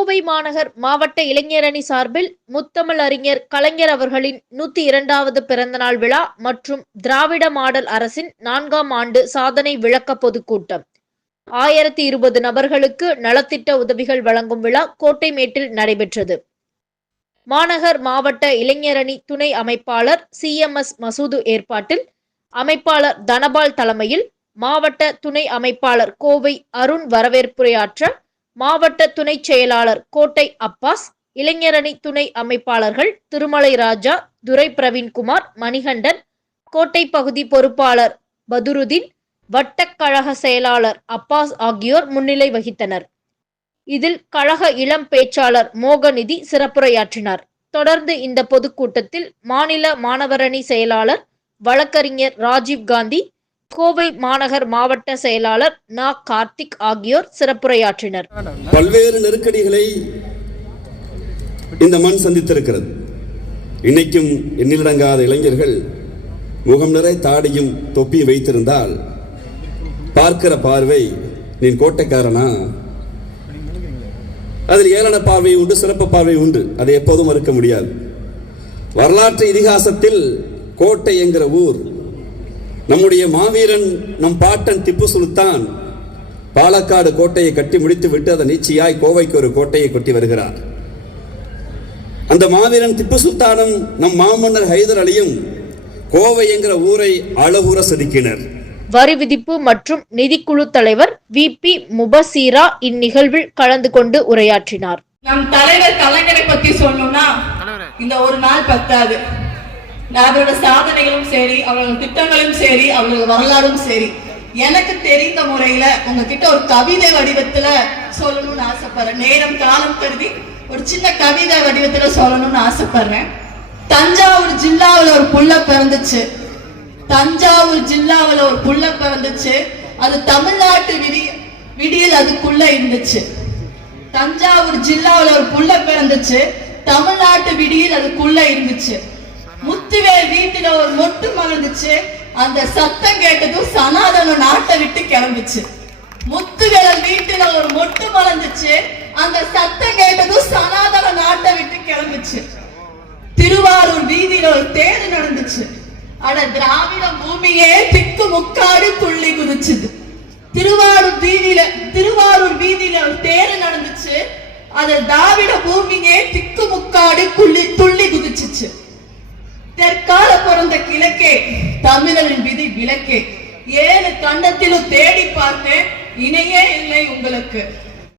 கோவை மாநகர் மாவட்ட இளைஞரணி சார்பில் முத்தமிழ் அறிஞர் கலைஞர் அவர்களின் 102வது பிறந்தநாள் விழா மற்றும் திராவிட மாடல் அரசின் 4ஆம் ஆண்டு சாதனை விளக்க பொதுக்கூட்டம் 1020 நபர்களுக்கு நலத்திட்ட உதவிகள் வழங்கும் விழா கோட்டைமேட்டில் நடைபெற்றது. மாநகர் மாவட்ட இளைஞரணி துணை அமைப்பாளர் CMS மசூது ஏற்பாட்டில் அமைப்பாளர் தனபால் தலைமையில் மாவட்ட துணை அமைப்பாளர் கோவை அருண் வரவேற்புரையாற்ற மாவட்ட துணை செயலாளர் கோட்டை அப்பாஸ், இளைஞரணி துணை அமைப்பாளர்கள் திருமலை ராஜா, துரை பிரவீன்குமார், மணிகண்டன், கோட்டை பகுதி பொறுப்பாளர் பதுருதீன், வட்டக்கழக செயலாளர் அப்பாஸ் ஆகியோர் முன்னிலை வகித்தனர். இதில் கழக இளம் பேச்சாளர் மோகநிதி சிறப்புரையாற்றினார். தொடர்ந்து இந்த பொதுக்கூட்டத்தில் மாநில மாணவரணி செயலாளர் வழக்கறிஞர் ராஜீவ் காந்தி, கோவை மாநகர் மாவட்ட செயலாளர் நா. கார்த்திக் ஆகியோர் சிறப்புரையாற்றினர். பல்வேறு நெருக்கடிகளை இந்த மண் சந்தித்திருக்கிறது. இன்னைக்கும் எண்ணிலடங்காத இளைஞர்கள் முகம் நிறை தாடியும் தொப்பியும் வைத்திருந்தால் பார்க்கிற பார்வை நீ கோட்டைக்காரனா, அதில் ஏளன பார்வை உண்டு, சிறப்பு பார்வை உண்டு. அதை எப்போதும் மறுக்க முடியாது. வரலாற்று இதிகாசத்தில் கோட்டை என்கிற ஊர் நம்முடைய மாவீரன் நம் பாட்டன் திப்பு சுல்தான் பாலக்காடு கோட்டையை கட்டி முடித்து விட்டு அதன் நீட்சியாய் கோவைக்கு ஒரு கோட்டையை கட்டி வருகிறார். அந்த மாவீரன் திப்பு சுல்தானும் நம் மாமன்னர் ஹைதர் அலியும் கோவை என்கிற ஊரை அழகுற செதுக்கினர். வரி விதிப்பு மற்றும் நிதிக்குழு தலைவர் VP முபசீரா இந்நிகழ்வில் கலந்து கொண்டு உரையாற்றினார். நம் தலைவர் கலைஞரை பத்தி சொல்லணும்னா இந்த ஒரு நாள் பத்தாது. அவரோட சாதனைகளும் சரி, அவர்கள் திட்டங்களும் சரி, அவர்கள் வரலாறும் சரி, எனக்கு தெரிந்த முறையில உங்ககிட்ட ஒரு கவிதை வடிவத்துல சொல்லணும்னு ஆசைப்படுறேன். நேரம் காலம் கருதி ஒரு சின்ன கவிதை வடிவத்துல சொல்லணும்னு ஆசைப்படுறேன். தஞ்சாவூர் ஜில்லாவில் ஒரு புள்ள பிறந்துச்சு. தஞ்சாவூர் ஜில்லாவில் ஒரு புள்ள பிறந்துச்சு. அது தமிழ்நாட்டு விடியல் அதுக்குள்ள இருந்துச்சு. தஞ்சாவூர் ஜில்லாவில் ஒரு புள்ள பிறந்துச்சு. தமிழ்நாட்டு விடியல் அதுக்குள்ள இருந்துச்சு. முத்துவேல் வீட்டுல ஒரு மொட்டு மலர்ந்துச்சு. அந்த சத்தம் கேட்டதும் சனாதனம் நாட்டை விட்டு கிளம்பிச்சு. முத்துவேல் வீட்டுல ஒரு மொட்டு மலர்ந்துச்சு. அந்த சத்தம் கேட்டதும் சனாதன நாட்டை விட்டு கிளம்பிச்சு. திருவாரூர் வீதியில ஒரு தேர் நடந்துச்சு. அட திராவிட பூமியே திக்கு முக்காடு துள்ளி குதிச்சுது. திருவாரூர் வீதியில ஒரு தேர் நடந்துச்சு. அத திராவிட பூமியே திக்கு முக்காடு துள்ளி குதிச்சுச்சு. தெற்கால பிறந்த கிழக்கே தமிழரின் விதி விலக்கே, 7 கண்டத்திலும் தேடி பார்த்தேன், இணையே இல்லை உங்களுக்கு.